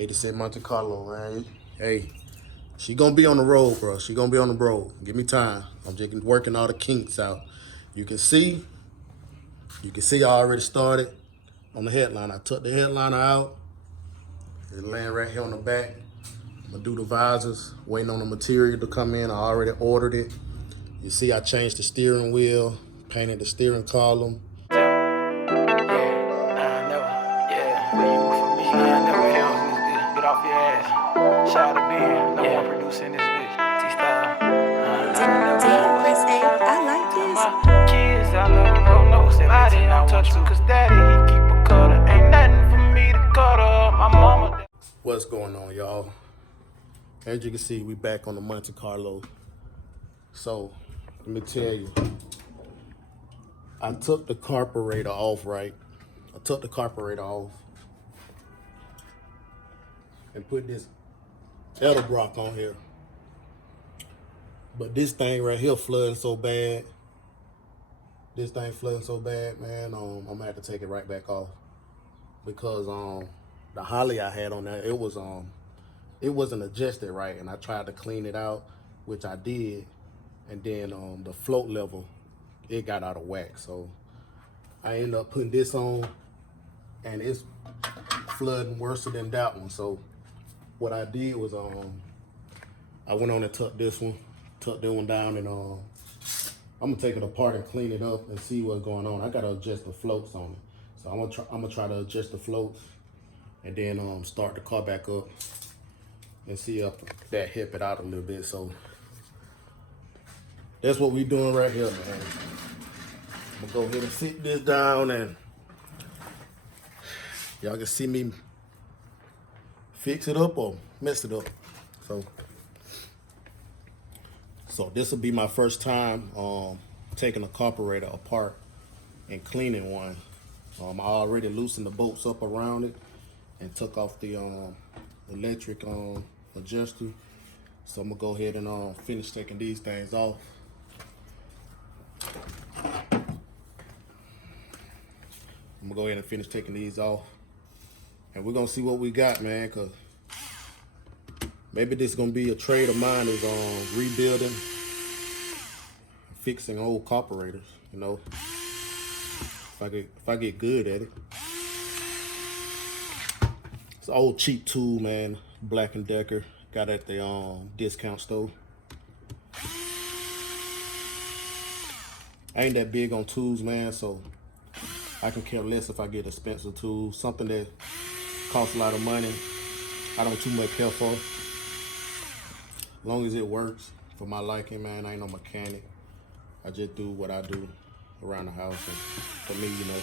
86 Monte Carlo, man. Hey, she gonna be on the road, bro. She gonna be on the road. Give me time. I'm just working all the kinks out. You can see, I already started on the headliner. I took the headliner out. It's laying right here on the back. I'm gonna do the visors, waiting on the material to come in. I already ordered it. You see, I changed the steering wheel, painted the steering column. Get off your ass. Shout out to Ben. No more producing this bitch. T-Style. I like this. My kids, I love them. No, somebody don't touch them. Cause daddy, he keep a cutter. Ain't nothing for me to cut up. My mama. What's going on, y'all? As you can see, we back on the Monte Carlo. So, let me tell you. I took the carburetor off, right? I took the carburetor off and put this Edelbrock on here. But this thing right here flooding so bad. This thing flooding so bad, man. I'm gonna have to take it right back off because the Holly I had on there, it wasn't adjusted right, and I tried to clean it out, which I did, and then the float level, it got out of whack. So I ended up putting this on, and it's flooding worse than that one. So what I did was I went on and tucked that one down, and I'm gonna take it apart and clean it up and see what's going on. I gotta adjust the floats on it. So I'm gonna try to adjust the floats and then start the car back up and see if that help it out a little bit. So that's what we doing right here, man. I'm gonna go ahead and sit this down and y'all can see me fix it up or mess it up. So this will be my first time taking a carburetor apart and cleaning one. I already loosened the bolts up around it and took off the electric adjuster. So I'm gonna go ahead and finish taking these things off. I'm gonna go ahead and finish taking these off, and we're gonna see what we got, man. Cause maybe this is gonna be a trade of mine is rebuilding, fixing old carburetors. You know, if I get good at it. It's an old cheap tool, man. Black & Decker. Got at the discount store. I ain't that big on tools, man, so I can care less if I get expensive tools. Something that costs a lot of money, I don't too much care for. As long as it works for my liking, man. I ain't no mechanic. I just do what I do around the house, and for me, you know.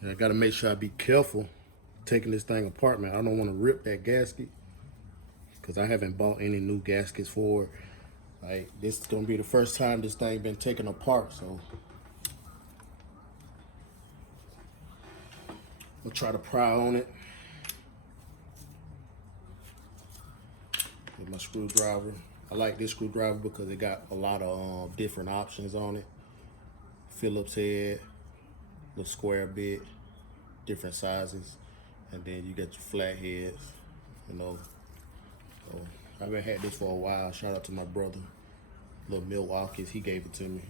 And I gotta make sure I be careful taking this thing apart, man. I don't want to rip that gasket because I haven't bought any new gaskets for it. Like, this is gonna be the first time this thing been taken apart, so I'm gonna try to pry on it with my screwdriver. I like this screwdriver because it got a lot of different options on it. Phillips head, little square bit, different sizes, and then you got your flat heads, you know. So I've been had this for a while. Shout out to my brother, little Milwaukee's. He gave it to me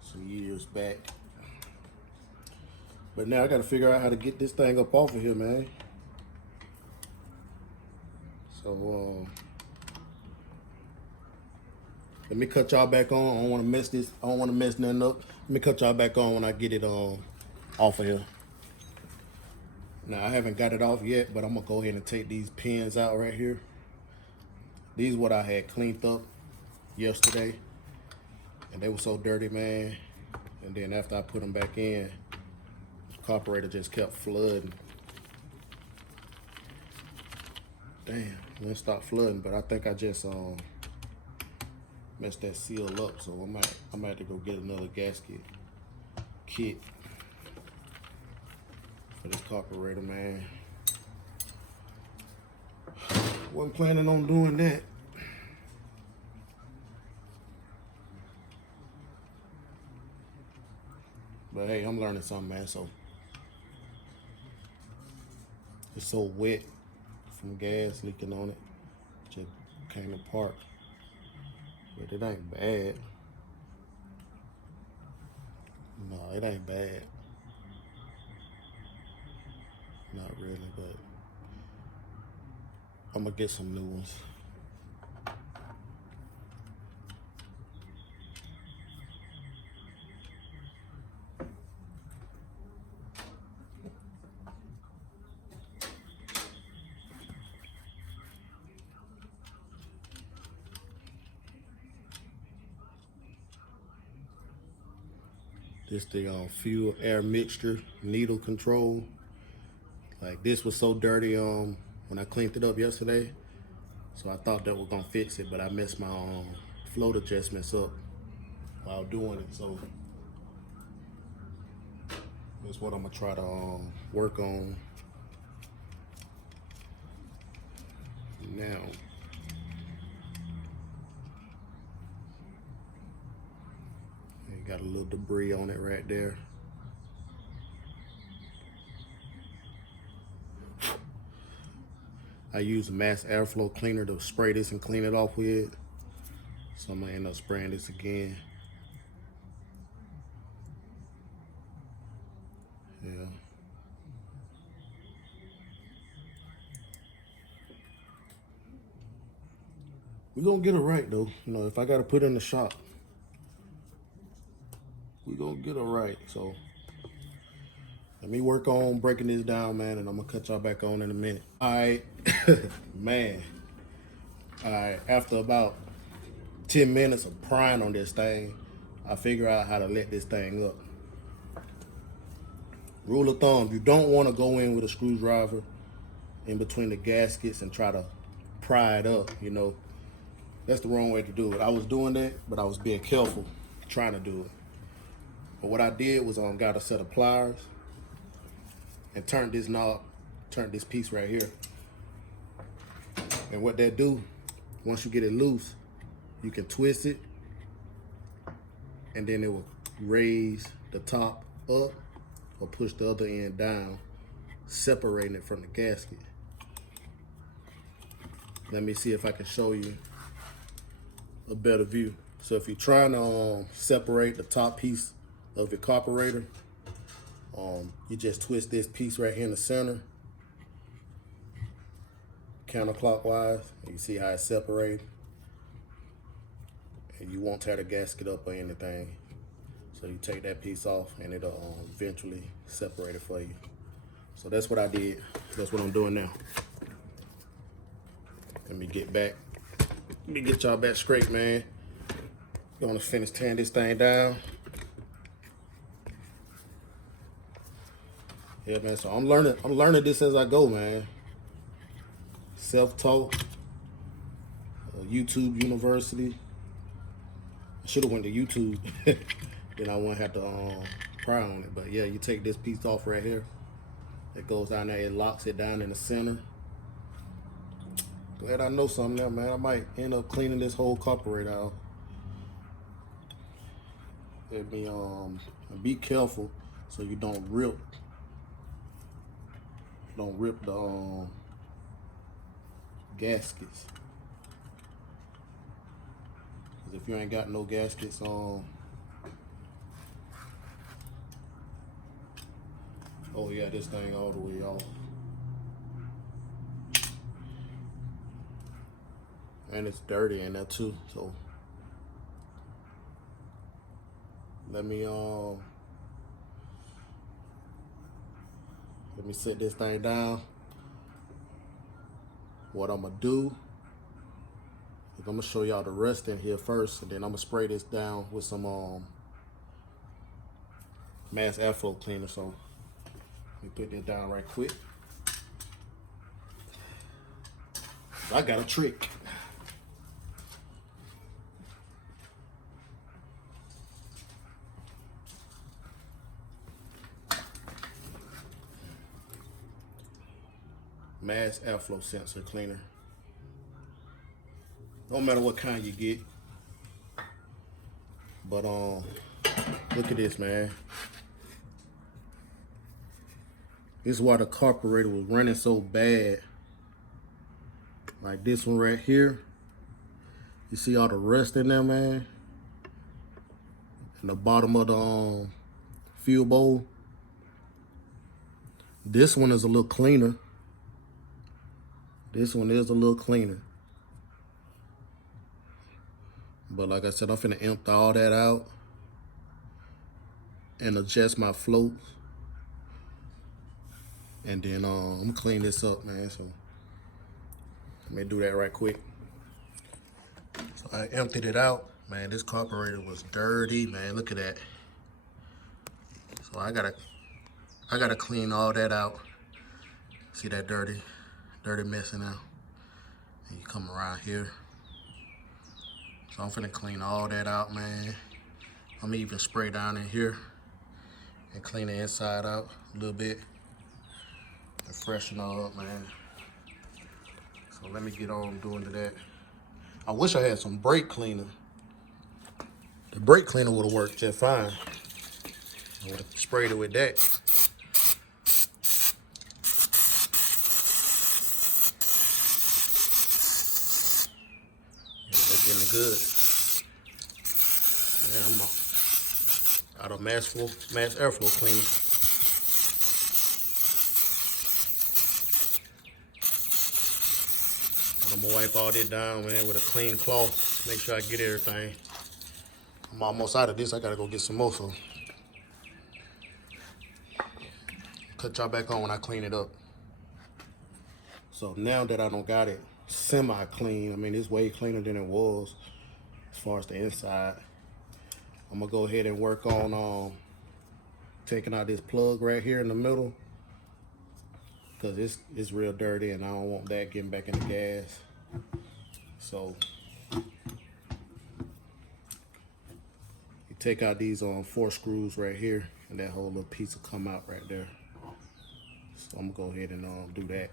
some years back. But now I gotta figure out how to get this thing up off of here, man. So let me cut y'all back on. I don't want to mess this. I don't want to mess nothing up. Let me cut y'all back on when I get it off of here. Now, I haven't got it off yet, but I'm going to go ahead and take these pins out right here. These what I had cleaned up yesterday. And they were so dirty, man. And then after I put them back in, the carburetor just kept flooding. Damn, it didn't stop flooding, but I think I just messed that seal up. So I might have to go get another gasket kit for this carburetor, man. Wasn't planning on doing that. But hey, I'm learning something, man. So it's so wet from gas leaking on it. Just came apart. But it ain't bad. No, it ain't bad. Not really, but I'm gonna get some new ones. This the fuel air mixture needle control. Like this was so dirty when I cleaned it up yesterday. So I thought that was gonna fix it, but I messed my float adjustments up while doing it. So that's what I'm gonna try to work on now. Got a little debris on it right there. I use a mass airflow cleaner to spray this and clean it off with. So I'm gonna end up spraying this again. Yeah. We're gonna get it right though. You know, if I gotta put it in the shop, we're gonna get it right. So let me work on breaking this down, man, and I'm gonna cut y'all back on in a minute. All right, man. All right, after about 10 minutes of prying on this thing, I figure out how to let this thing up. Rule of thumb, you don't want to go in with a screwdriver in between the gaskets and try to pry it up, you know. That's the wrong way to do it. I was doing that, but I was being careful trying to do it. But what I did was got a set of pliers and turned this knob, turned this piece right here. And what that do, once you get it loose, you can twist it and then it will raise the top up or push the other end down, separating it from the gasket. Let me see if I can show you a better view. So if you're trying to separate the top piece of your carburetor, you just twist this piece right here in the center, counterclockwise, and you see how it's separated. And you won't tear the gasket up or anything. So you take that piece off and it'll eventually separate it for you. So that's what I did. That's what I'm doing now. Let me get back. Let me get y'all back straight, man. Gonna finish tearing this thing down. Yeah, man. So I'm learning this as I go, man. Self-taught. YouTube University. I should have went to YouTube. Then I wouldn't have to pry on it. But yeah, you take this piece off right here. It goes down there. It locks it down in the center. Glad I know something now, man. I might end up cleaning this whole carburetor out. Let me be careful so you don't rip the gaskets. Cause if you ain't got no gaskets on, oh yeah, this thing all the way off. And it's dirty in there too, so let me set this thing down. What I'm gonna do is I'm gonna show y'all the rest in here first, and then I'm gonna spray this down with some mass airflow cleaner. So let me put this down right quick. I got a trick. Mass airflow sensor cleaner. No matter what kind you get. But look at this, man. This is why the carburetor was running so bad. Like this one right here. You see all the rust in there, man? In the bottom of the fuel bowl. This one is a little cleaner. This one is a little cleaner. But like I said, I'm finna empty all that out and adjust my floats. And then I'm gonna clean this up, man. So let me do that right quick. So I emptied it out. Man, this carburetor was dirty, man. Look at that. So I gotta clean all that out. See that dirty mess in there? And you come around here. So I'm finna clean all that out, man. I'm gonna even spray down in here and clean the inside out a little bit and freshen all up, man. So let me get on doing to that. I wish I had some brake cleaner. The brake cleaner would have worked just fine. I would have sprayed it with that. Yeah, it's getting good. Man, I'm out of mass airflow cleaner. I'm gonna wipe all this down, man, with a clean cloth. Make sure I get everything. I'm almost out of this. I gotta go get some more. So cut y'all back on when I clean it up. So now that I don't got it semi-clean, I mean, it's way cleaner than it was as far as the inside. I'm gonna go ahead and work on taking out this plug right here in the middle, because it's real dirty and I don't want that getting back in the gas. So you take out these 4 screws right here, and that whole little piece will come out right there. So I'm gonna go ahead and do that.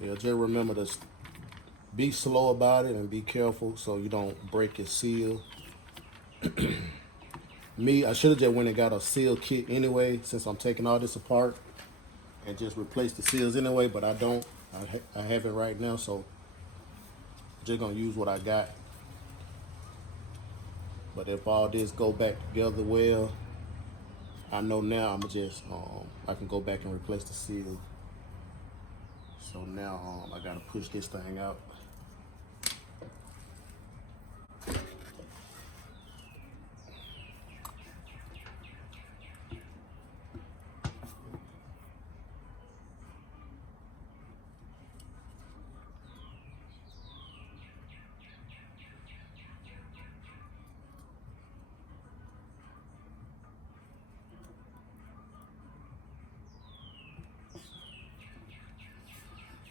Yeah, just remember to be slow about it and be careful so you don't break your seal. Me, I should have just went and got a seal kit anyway, since I'm taking all this apart, and just replace the seals anyway, but I don't. I have it right now, so I'm just gonna use what I got. But if all this go back together well, I know now I'm just I can go back and replace the seal. So now I gotta push this thing out.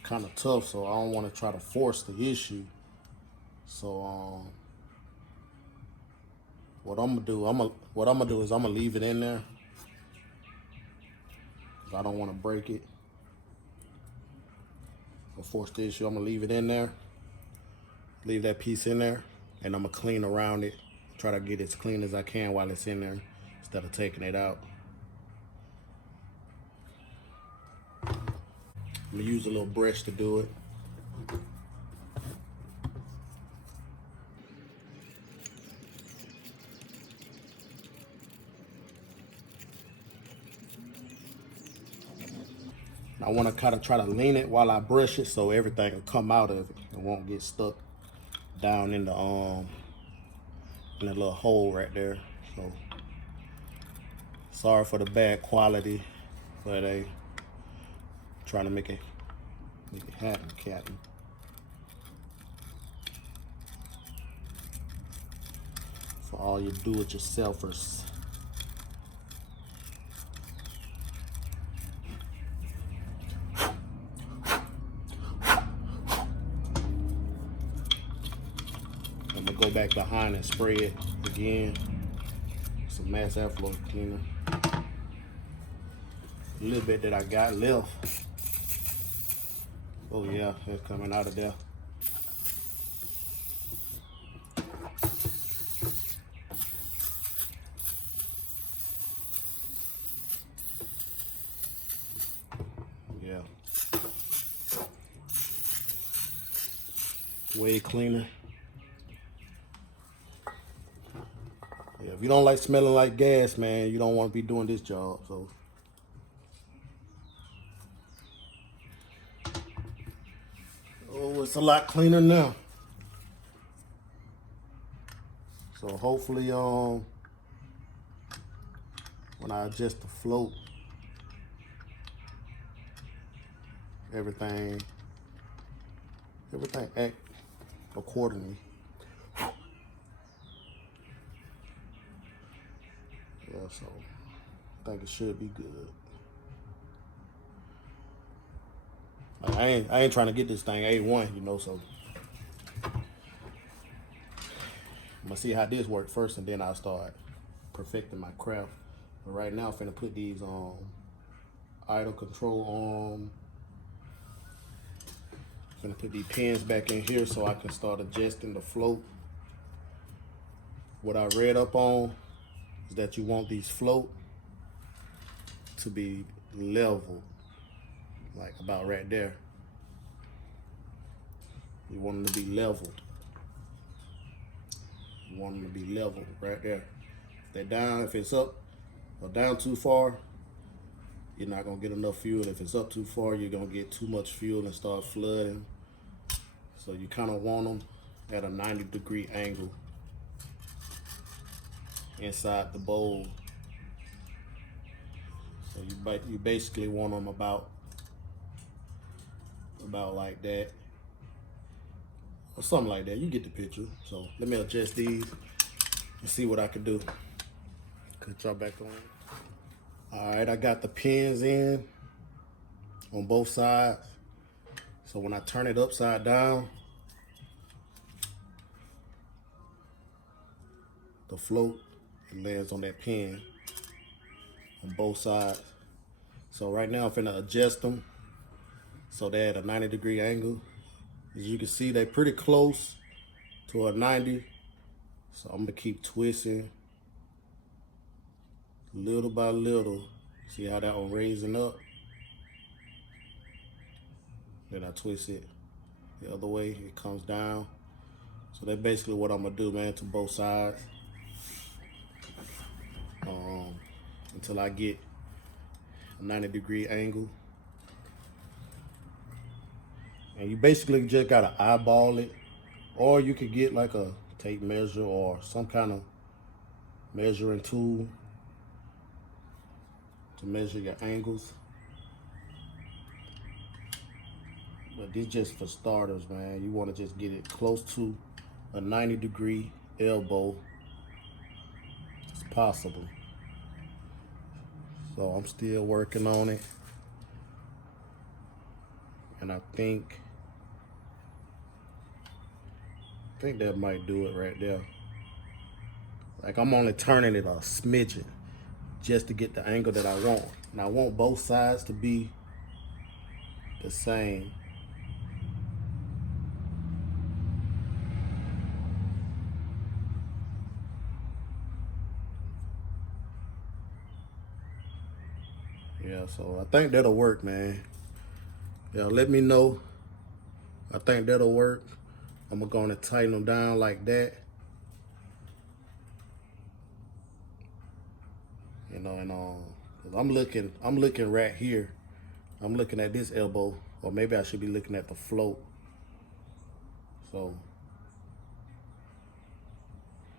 Kind of tough, so I don't want to try to force the issue. So what I'm gonna do is I'm gonna leave it in there. I don't want to break it or force the issue. I'm gonna leave it in there. Leave that piece in there, and I'm gonna clean around it. Try to get it as clean as I can while it's in there instead of taking it out. I'm gonna use a little brush to do it. I want to kind of try to lean it while I brush it so everything will come out of it and won't get stuck down in the little hole right there. So sorry for the bad quality, but they trying to make it happen, Captain. For all you do-it-yourselfers. I'm gonna go back behind and spray it again. Some mass airflow cleaner. A little bit that I got left. Oh yeah, it's coming out of there. Yeah. Way cleaner. Yeah, if you don't like smelling like gas, man, you don't want to be doing this job. So oh, it's a lot cleaner now. So hopefully when I adjust the float, everything act accordingly. Yeah, so I think it should be good. Like, I ain't trying to get this thing A1, you know, so I'm gonna see how this works first and then I'll start perfecting my craft. But right now I'm finna put these idle control on. Gonna put these pins back in here so I can start adjusting the float. What I read up on is that you want these float to be level, like about right there. You want them to be leveled. You want them to be leveled right there. If they're down, if it's up or down too far, you're not gonna get enough fuel. If it's up too far, you're gonna get too much fuel and start flooding. So you kind of want them at a 90-degree angle inside the bowl. So you basically want them about like that or something like that. You get the picture. So let me adjust these and see what I can do. Cut y'all back on. All right, I got the pins in on both sides. So when I turn it upside down, the float, it lands on that pin on both sides. So right now I'm finna adjust them so they're at a 90-degree angle. As you can see, they're pretty close to a 90. So I'm gonna keep twisting little by little. See how that one raising up? Then I twist it the other way, it comes down. So that's basically what I'm gonna do, man, to both sides. Until I get a 90-degree angle. And you basically just gotta eyeball it, or you could get like a tape measure or some kind of measuring tool to measure your angles. But this just for starters, man. You want to just get it close to a 90-degree elbow as possible. So I'm still working on it. And I think that might do it right there. Like I'm only turning it a smidgen just to get the angle that I want. And I want both sides to be the same. Yeah, so I think that'll work, man. Yeah, let me know. I think that'll work. I'm gonna tighten them down like that. You know, and I'm looking right here. I'm looking at this elbow, or maybe I should be looking at the float. So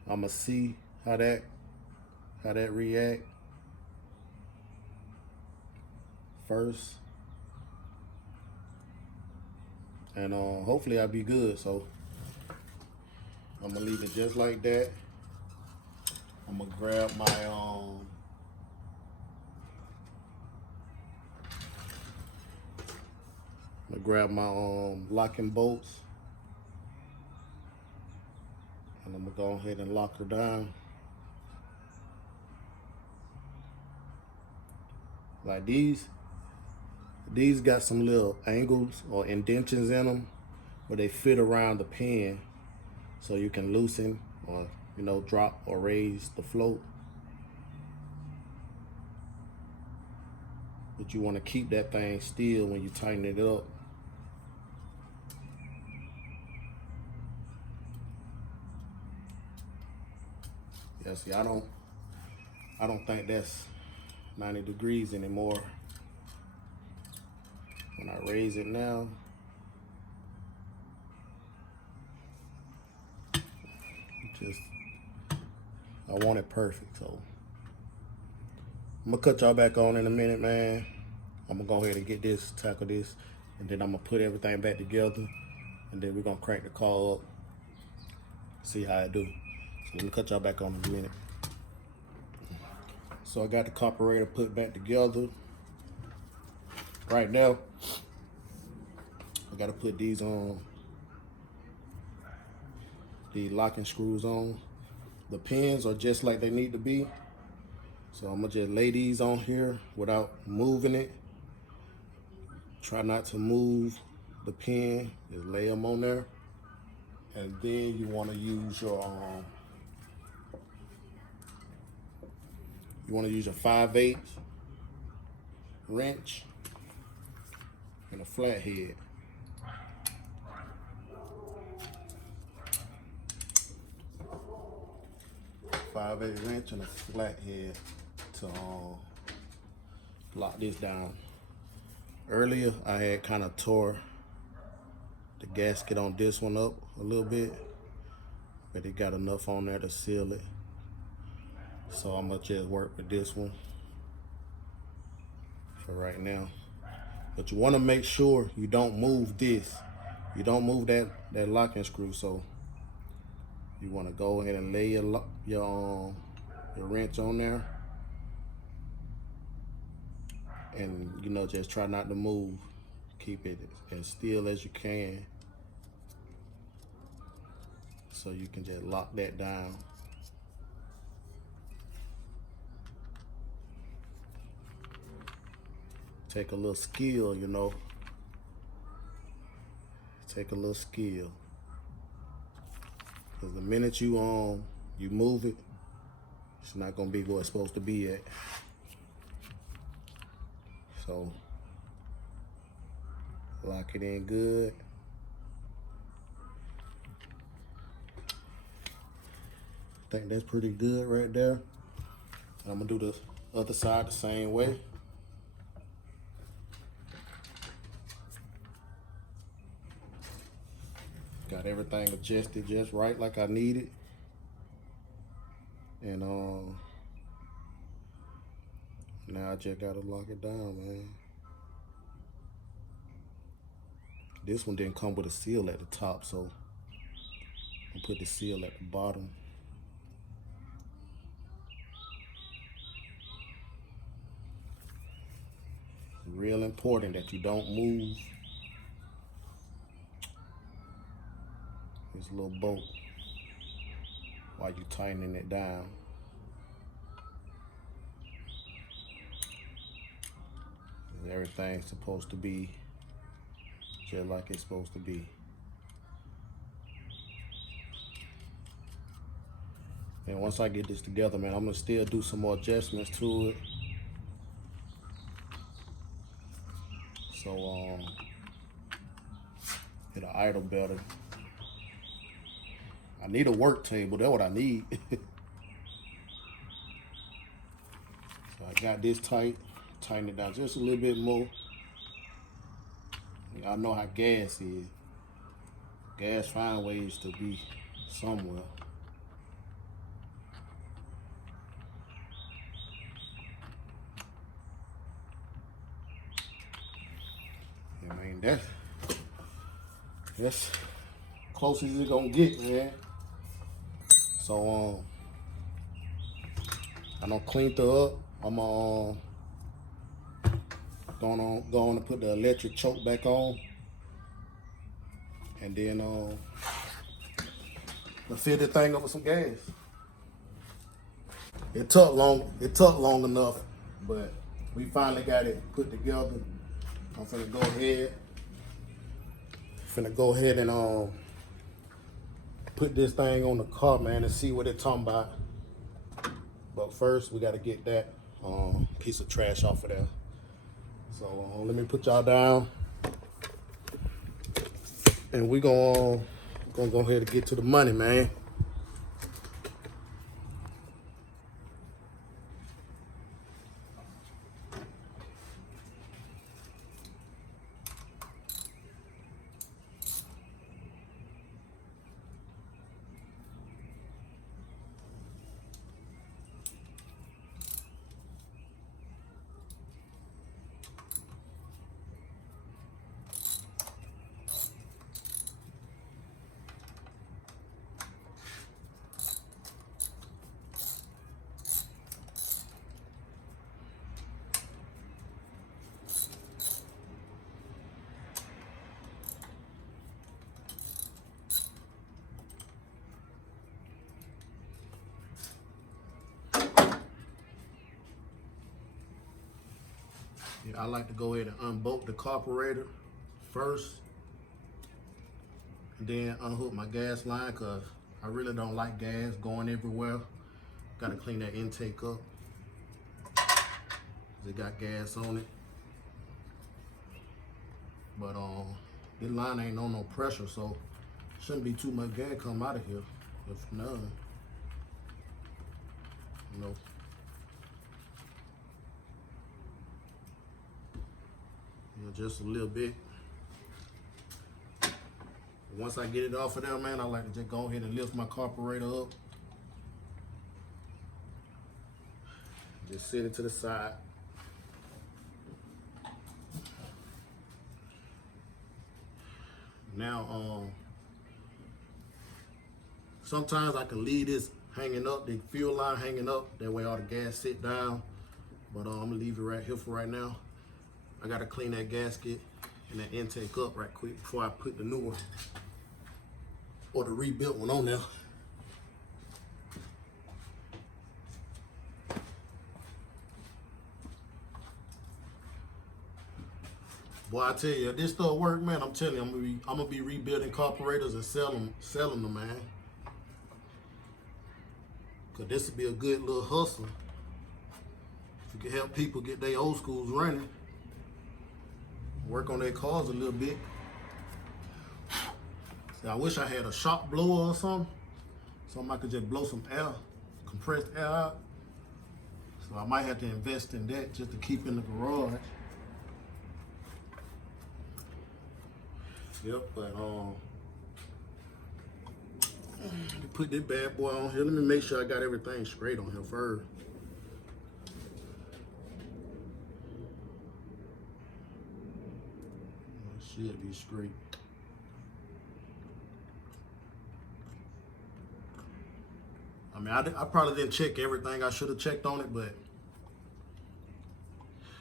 I'm gonna see how that react first, and hopefully I'll be good. So I'm gonna leave it just like that. I'm gonna grab my locking bolts, and I'm gonna go ahead and lock her down. Like these got some little angles or indentions in them where they fit around the pin, so you can loosen or drop or raise the float. But you want to keep that thing still when you tighten it up. Yeah, see, I don't think that's 90 degrees anymore. When I raise it now, I want it perfect. So I'm gonna cut y'all back on in a minute, man. I'm gonna go ahead and tackle this, and then I'm gonna put everything back together, and then we're gonna crank the car up, see how it do. So let me cut y'all back on in a minute. So I got the carburetor put back together. Right now, I gotta put these on, the locking screws on. The pins are just like they need to be. So I'm gonna just lay these on here without moving it. Try not to move the pin, just lay them on there. And then you wanna use your 5/8 wrench and a flathead. .5/8 wrench and a flathead to lock this down. Earlier, I had kind of tore the gasket on this one up a little bit, but it got enough on there to seal it. So I'm gonna just work with this one for right now. But you wanna make sure you don't move this. You don't move that locking screw. So you wanna go ahead and lay your wrench on there. And just try not to move. Keep it as still as you can, so you can just lock that down. Take a little skill, Take a little skill. Because the minute you move it, it's not gonna be where it's supposed to be at. So lock it in good. I think that's pretty good right there. I'm gonna do the other side the same way. Got everything adjusted just right like I need it. And now I just gotta lock it down, man. This one didn't come with a seal at the top, so I'll put the seal at the bottom. It's real important that you don't move this little bolt while you're tightening it down. Everything's supposed to be just like it's supposed to be. And once I get this together, man, I'm gonna still do some more adjustments to it. So it'll idle better. I need a work table, that's what I need. So I got this tight, tighten it down just a little bit more. I know how gas is. Gas find ways to be somewhere. I mean, that's close as it's gonna get, man. So I done cleaned her up. I'm going to put the electric choke back on, and then fill the thing up with some gas. It took long enough, but we finally got it put together. I'm finna go ahead and put this thing on the car, man, and see what it's talking about. But first, we gotta get that piece of trash off of there. So let me put y'all down, and we gonna go ahead and get to the money, man. Yeah, I like to go ahead and unbolt the carburetor first, and then unhook my gas line, because I really don't like gas going everywhere. Gotta clean that intake up. It got gas on it. But this line ain't on no pressure, so shouldn't be too much gas come out of here. If none, you know. Just a little bit. Once I get it off of there, man, I like to just go ahead and lift my carburetor up. Just sit it to the side. Now, sometimes I can leave this hanging up, the fuel line hanging up, that way all the gas sit down. But I'm gonna leave it right here for right now. I gotta clean that gasket and that intake up right quick before I put the new one or the rebuilt one on there. Boy, I tell you, if this stuff work, man, I'm telling you, I'm gonna be rebuilding carburetors and selling them, man. Cause this would be a good little hustle. If you can help people get their old schools running, work on their cars a little bit. See, I wish I had a shock blower or something I could just blow some air, compressed air out. So I might have to invest in that just to keep in the garage. Yep, but put this bad boy on here. Let me make sure I got everything straight on here first. Should be straight. I mean, I probably didn't check everything I should have checked on it, but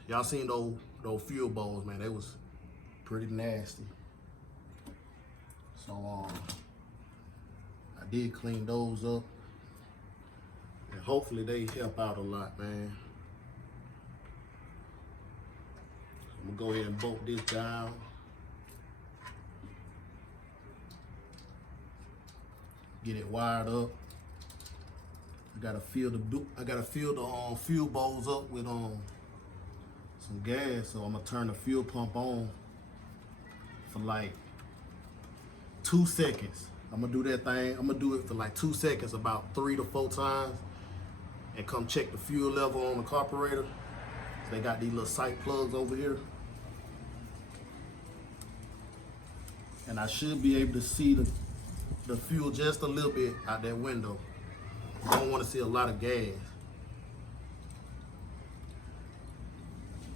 y'all seen those fuel bowls, man? They was pretty nasty. So I did clean those up, and hopefully they help out a lot, man. I'm gonna go ahead and bolt this down. Get it wired up. I gotta fill the fuel bowls up with some gas, so I'm gonna turn the fuel pump on for like 2 seconds. I'm gonna do that thing. I'm gonna do it for like 2 seconds, about 3 to 4 times, and come check the fuel level on the carburetor. So they got these little sight plugs over here. And I should be able to see the fuel just a little bit out that window. I don't want to see a lot of gas.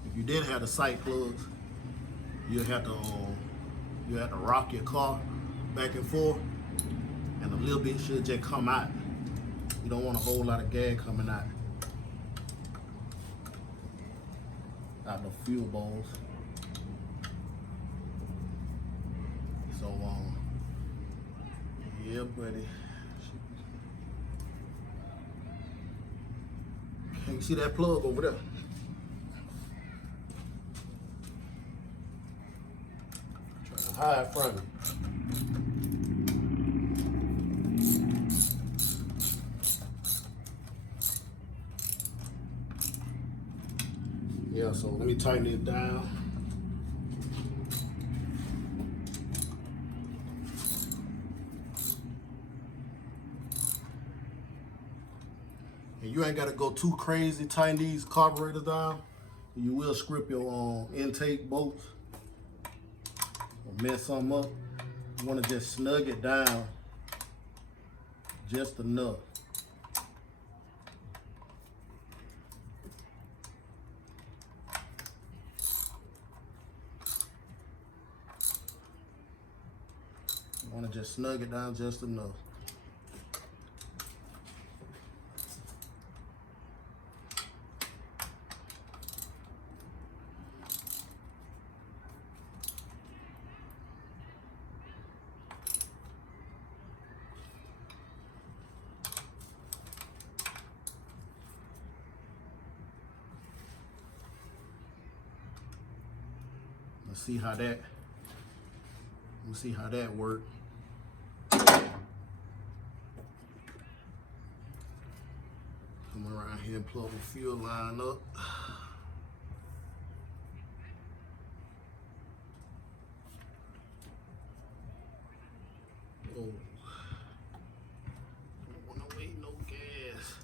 If you didn't have the sight plugs, you have to rock your car back and forth, and a little bit should just come out. You don't want a whole lot of gas coming out the fuel bowls. So yeah, buddy. Can you see that plug over there? Trying to hide from me. Yeah, so let me tighten it down. And you ain't gotta go too crazy, tighten these carburetors down. You will script your intake bolts or mess something up. You wanna just snug it down just enough. You wanna just snug it down just enough. Let's see how that. We'll see how that works. Come around here and plug the fuel line up. Oh, don't want to waste no gas.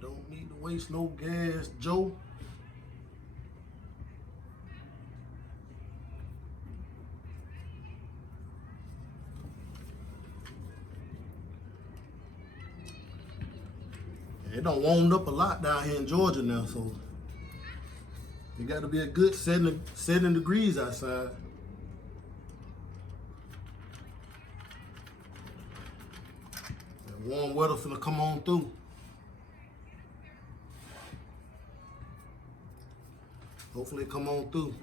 Don't need to waste no gas, Joe. It done warmed up a lot down here in Georgia now, so it got to be a good 7 degrees outside. That warm weather finna come on through. Hopefully it come on through.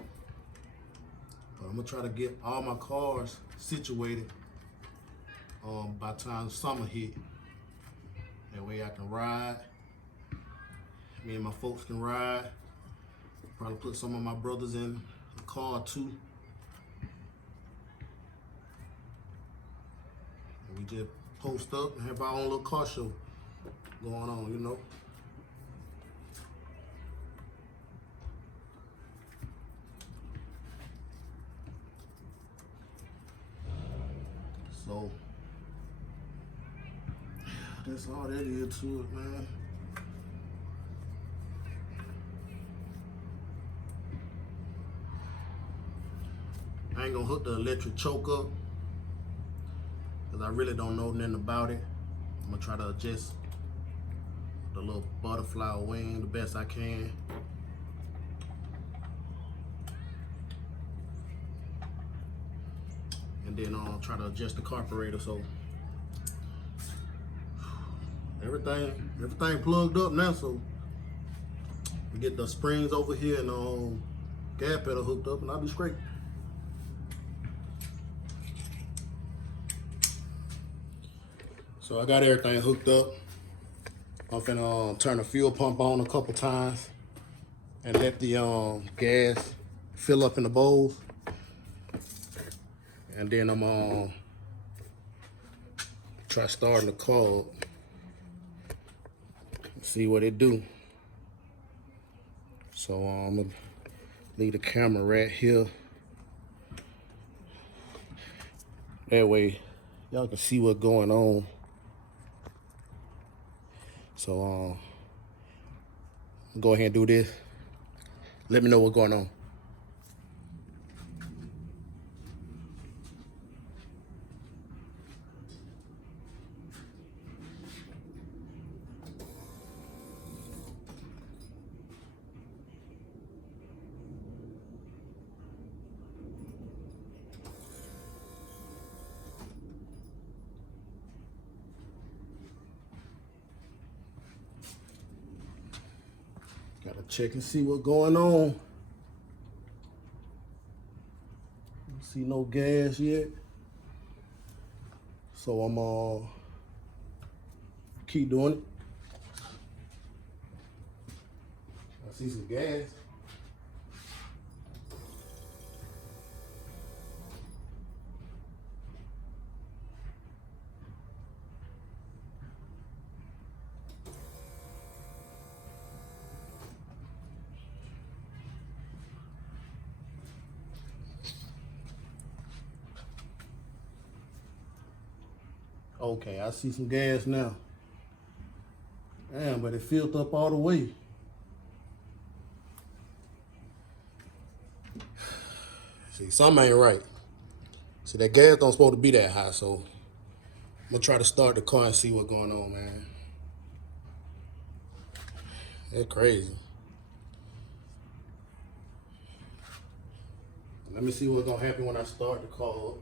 But I'm gonna try to get all my cars situated by the time summer hit. That way I can ride. Me and my folks can ride. Probably put some of my brothers in the car too. And we just post up and have our own little car show going on, you know. So that's all that is to it, man. I ain't gonna hook the electric choke up because I really don't know nothing about it. I'm gonna try to adjust the little butterfly wing the best I can. And then I'll try to adjust the carburetor so everything plugged up now, so we get the springs over here and gas pedal hooked up and I'll be straight. So I got everything hooked up. I'm finna turn the fuel pump on a couple times and let the gas fill up in the bowls. And then I'm gonna try starting the car up. See what it do. So I'm gonna leave the camera right here. That way y'all can see what's going on. So go ahead and do this. Let me know what's going on. Check and see what's going on. Don't see no gas yet. So I'm keep doing it. I see some gas. Okay, I see some gas now. Damn, but it filled up all the way. See, something ain't right. See, that gas don't supposed to be that high, so I'm gonna try to start the car and see what's going on, man. That's crazy. Let me see what's gonna happen when I start the car up.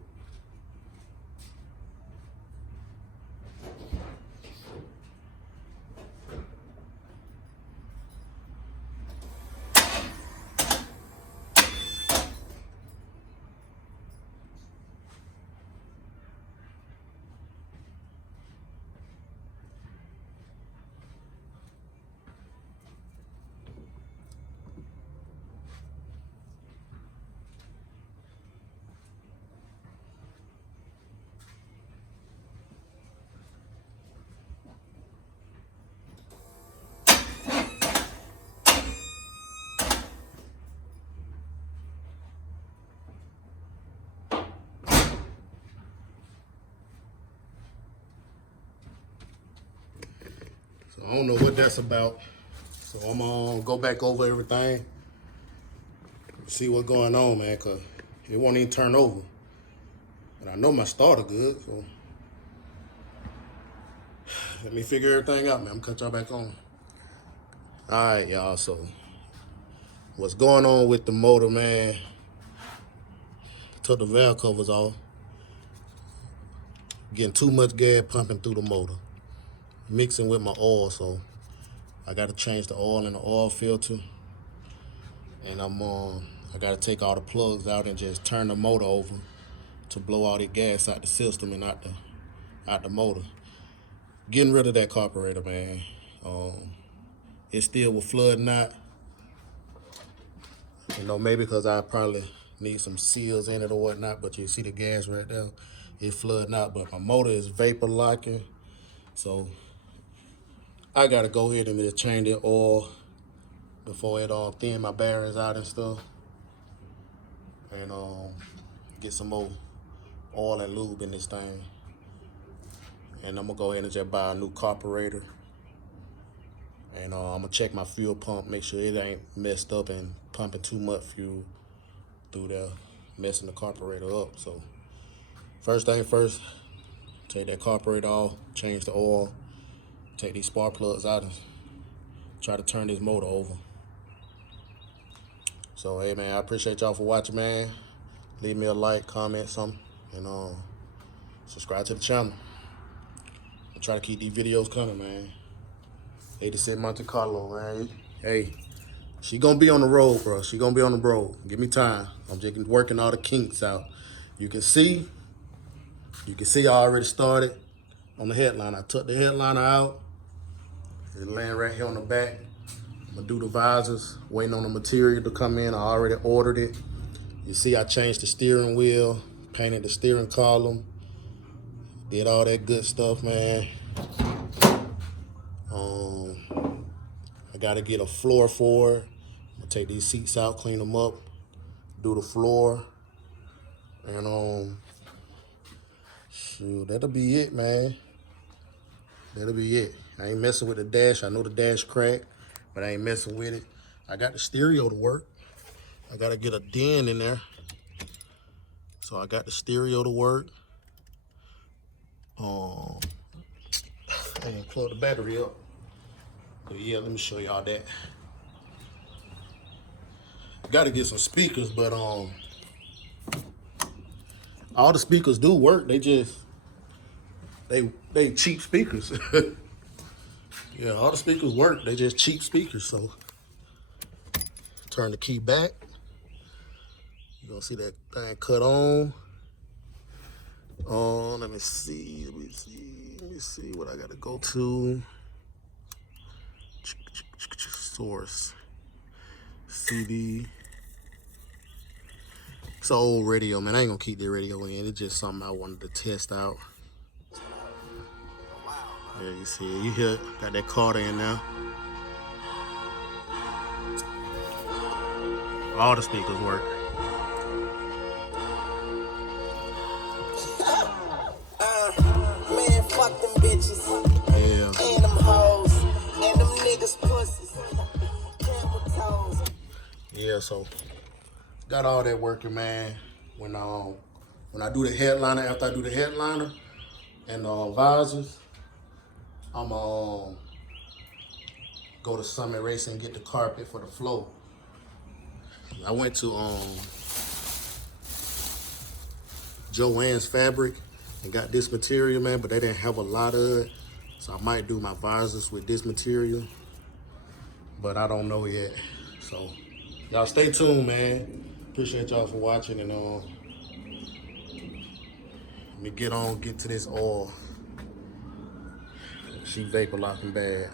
So I don't know what that's about. So I'm gonna go back over everything, see what's going on, man, cause it won't even turn over. And I know my starter good, so let me figure everything out, man. I'm gonna cut y'all back on. All right, y'all, so what's going on with the motor, man? Took the valve covers off. Getting too much gas pumping through the motor. Mixing with my oil, so I gotta change the oil in the oil filter. And I gotta take all the plugs out and just turn the motor over to blow all the gas out the system and out the motor. Getting rid of that carburetor, man. It still will flood not. You know, maybe because I probably need some seals in it or whatnot, but you see the gas right there, it flood not. But my motor is vapor locking, so I gotta go ahead and just change the oil before it thin my bearings out and stuff, and get some more oil and lube in this thing. And I'm gonna go ahead and just buy a new carburetor. And I'm gonna check my fuel pump, make sure it ain't messed up and pumping too much fuel through there, messing the carburetor up. So first thing first, take that carburetor off, change the oil, take these spark plugs out and try to turn this motor over. So hey man, I appreciate y'all for watching, man. Leave me a like, comment, something, and subscribe to the channel. I try to keep these videos coming, man. 86 Monte Carlo, man. Hey, she gonna be on the road, bro. She gonna be on the road. Give me time. I'm just working all the kinks out. You can see I already started on the headliner. I took the headliner out. It's laying right here on the back. I'm gonna do the visors, waiting on the material to come in. I already ordered it. You see I changed the steering wheel, painted the steering column, did all that good stuff, man. I gotta get a floor for it. I'm gonna take these seats out, clean them up, do the floor, and shoot, that'll be it, man. That'll be it. I ain't messing with the dash. I know the dash cracked, but I ain't messing with it. I got the stereo to work. I gotta get a DIN in there. So I got the stereo to work. I didn't plug the battery up. But yeah, let me show y'all that. Gotta get some speakers, but all the speakers do work. They just they cheap speakers. Yeah, all the speakers work. They just cheap speakers. So turn the key back. You're gonna see that thing cut on. Let me see what I gotta go to. Source. CD. It's an old radio, man. I ain't gonna keep the radio in. It's just something I wanted to test out. Yeah, you see it. You hear it. Got that Carter in there. All the speakers work. Man, fuck them bitches. Yeah. And them hoes. And them niggas pussies. Camel toes. Yeah, so got all that working, man. When I do the headliner, after I do the headliner and the visors, I'm go to Summit Racing and get the carpet for the flow. I went to Joann's Fabric and got this material, man, but they didn't have a lot of it. So I might do my visors with this material, but I don't know yet. So y'all stay tuned, man. Appreciate y'all for watching, and let me get to this oil. She vapor locking bad.